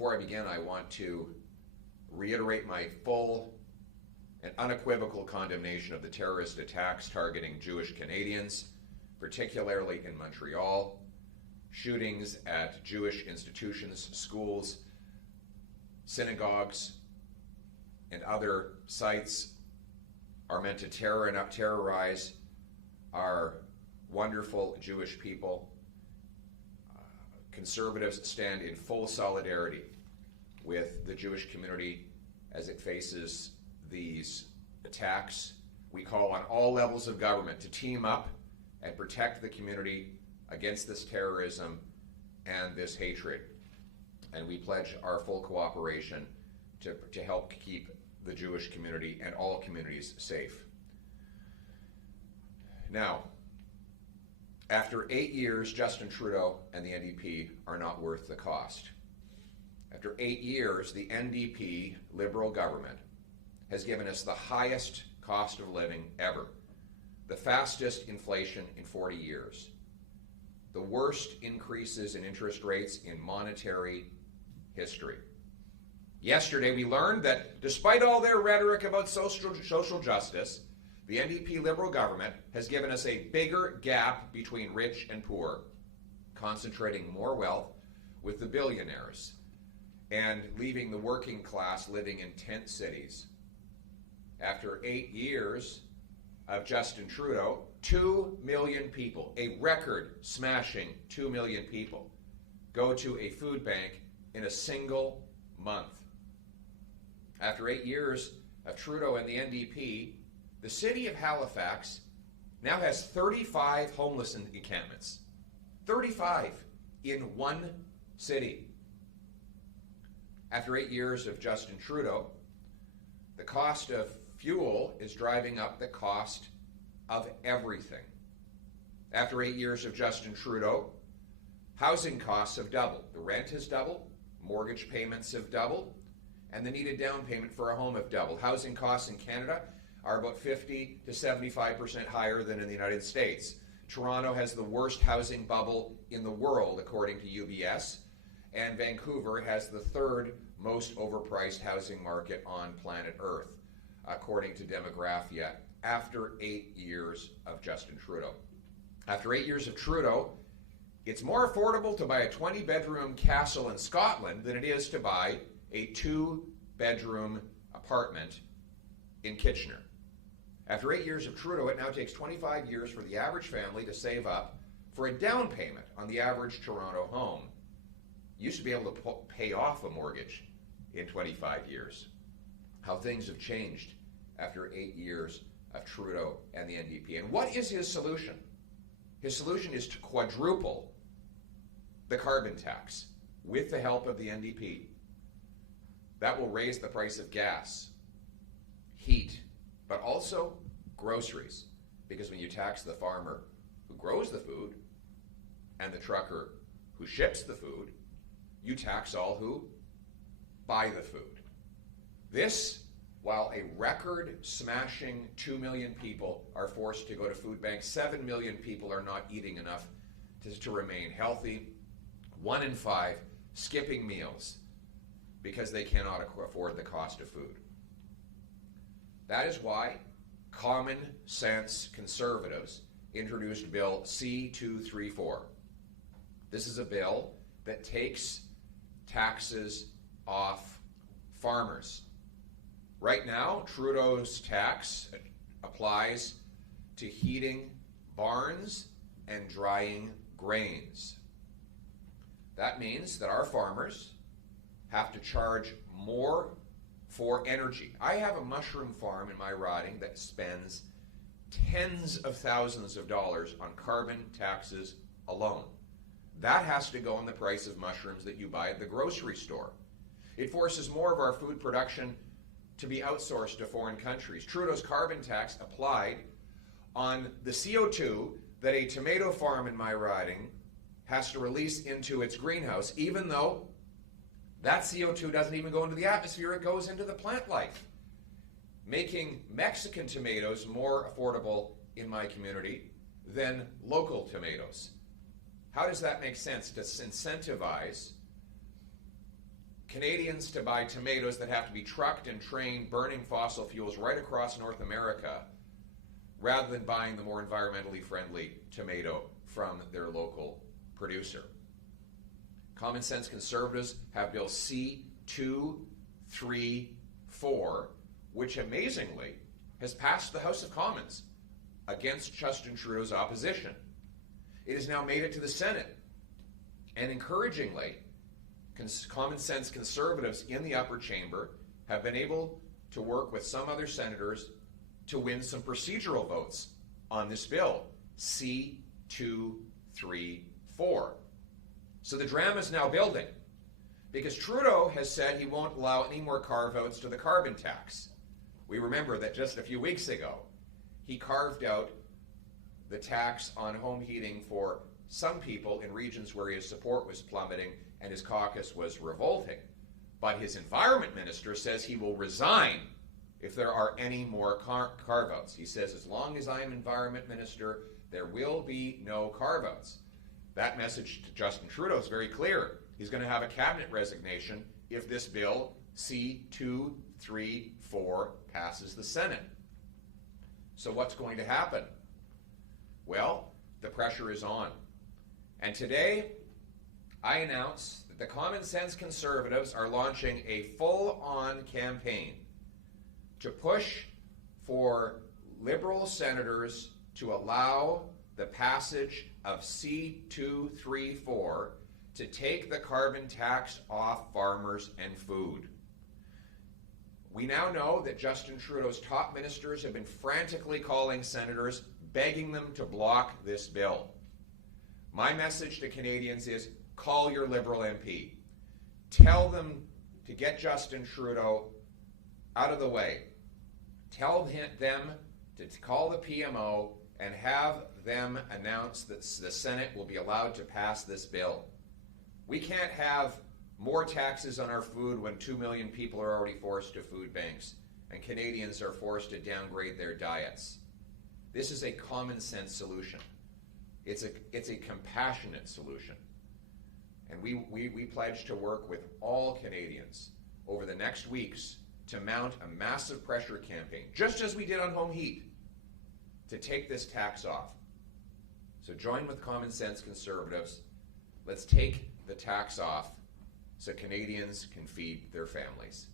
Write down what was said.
before I begin, I want to reiterate my full and unequivocal condemnation of the terrorist attacks targeting Jewish Canadians, particularly in Montreal. Shootings at Jewish institutions, schools, synagogues, and other sites are meant to terrorize our wonderful Jewish people. Conservatives stand in full solidarity with the Jewish community as it faces these attacks. We call on all levels of government to team up and protect the community against this terrorism and this hatred. And we pledge our full cooperation to help keep the Jewish community and all communities safe. Now, after 8 years, Justin Trudeau and the NDP are not worth the cost. After 8 years, the NDP Liberal government has given us the highest cost of living ever, the fastest inflation in 40 years, the worst increases in interest rates in monetary history. Yesterday, we learned that despite all their rhetoric about social justice, the NDP Liberal government has given us a bigger gap between rich and poor, concentrating more wealth with the billionaires and leaving the working class living in tent cities. After 8 years of Justin Trudeau, 2 million people, a record-smashing 2 million people, go to a food bank in a single month. After 8 years of Trudeau and the NDP, the city of Halifax now has 35 homeless encampments. 35 in one city. After 8 years of Justin Trudeau, the cost of fuel is driving up the cost of everything. After 8 years of Justin Trudeau, housing costs have doubled. The rent has doubled, mortgage payments have doubled, and the needed down payment for a home have doubled. Housing costs in Canada are about 50 to 75% higher than in the United States. Toronto has the worst housing bubble in the world, according to UBS, and Vancouver has the third most overpriced housing market on planet Earth, according to Demographia, after 8 years of Justin Trudeau. After 8 years of Trudeau, it's more affordable to buy a 20-bedroom castle in Scotland than it is to buy a 2-bedroom apartment in Kitchener. After 8 years of Trudeau, it now takes 25 years for the average family to save up for a down payment on the average Toronto home. You used to be able to pay off a mortgage in 25 years. How things have changed after 8 years of Trudeau and the NDP. And what is his solution? His solution is to quadruple the carbon tax with the help of the NDP. That will raise the price of gas, heat, but also groceries. Because when you tax the farmer who grows the food and the trucker who ships the food, you tax all who buy the food. This, while a record-smashing 2 million people are forced to go to food banks, 7 million people are not eating enough to remain healthy. 1 in 5 skipping meals because they cannot afford the cost of food. That is why common sense conservatives introduced Bill C-234. This is a bill that takes taxes off farmers. Right now, Trudeau's tax applies to heating barns and drying grains. That means that our farmers have to charge more for energy. I have a mushroom farm in my riding that spends tens of thousands of dollars on carbon taxes alone. That has to go in the price of mushrooms that you buy at the grocery store. It forces more of our food production to be outsourced to foreign countries. Trudeau's carbon tax applied on the CO2 that a tomato farm in my riding has to release into its greenhouse, even though that CO2 doesn't even go into the atmosphere, it goes into the plant life, making Mexican tomatoes more affordable in my community than local tomatoes. How does that make sense to incentivize Canadians to buy tomatoes that have to be trucked and trained burning fossil fuels right across North America rather than buying the more environmentally friendly tomato from their local producer. Common Sense Conservatives have Bill C-234, which amazingly has passed the House of Commons against Justin Trudeau's opposition. It has now made it to the Senate. And encouragingly, Common Sense Conservatives in the upper chamber have been able to work with some other senators to win some procedural votes on this bill, C-234. So the drama is now building because Trudeau has said he won't allow any more carve-outs to the carbon tax. We remember that just a few weeks ago, he carved out the tax on home heating for some people in regions where his support was plummeting and his caucus was revolting. But his environment minister says he will resign if there are any more carve-outs. He says, as long as I'm environment minister, there will be no carve-outs. That message to Justin Trudeau is very clear. He's going to have a cabinet resignation if this bill, C-234, passes the Senate. So what's going to happen? Well, the pressure is on. And today, I announce that the Common Sense Conservatives are launching a full-on campaign to push for Liberal senators to allow the passage of C-234 to take the carbon tax off farmers and food. We now know that Justin Trudeau's top ministers have been frantically calling senators, begging them to block this bill. My message to Canadians is, call your Liberal MP. Tell them to get Justin Trudeau out of the way. Tell them to call the PMO and have them announce that the Senate will be allowed to pass this bill. We can't have more taxes on our food when 2 million people are already forced to food banks and Canadians are forced to downgrade their diets. This is a common sense solution. It's a compassionate solution. And we pledge to work with all Canadians over the next weeks to mount a massive pressure campaign, just as we did on home heat, to take this tax off. So join with Common Sense Conservatives. Let's take the tax off so Canadians can feed their families.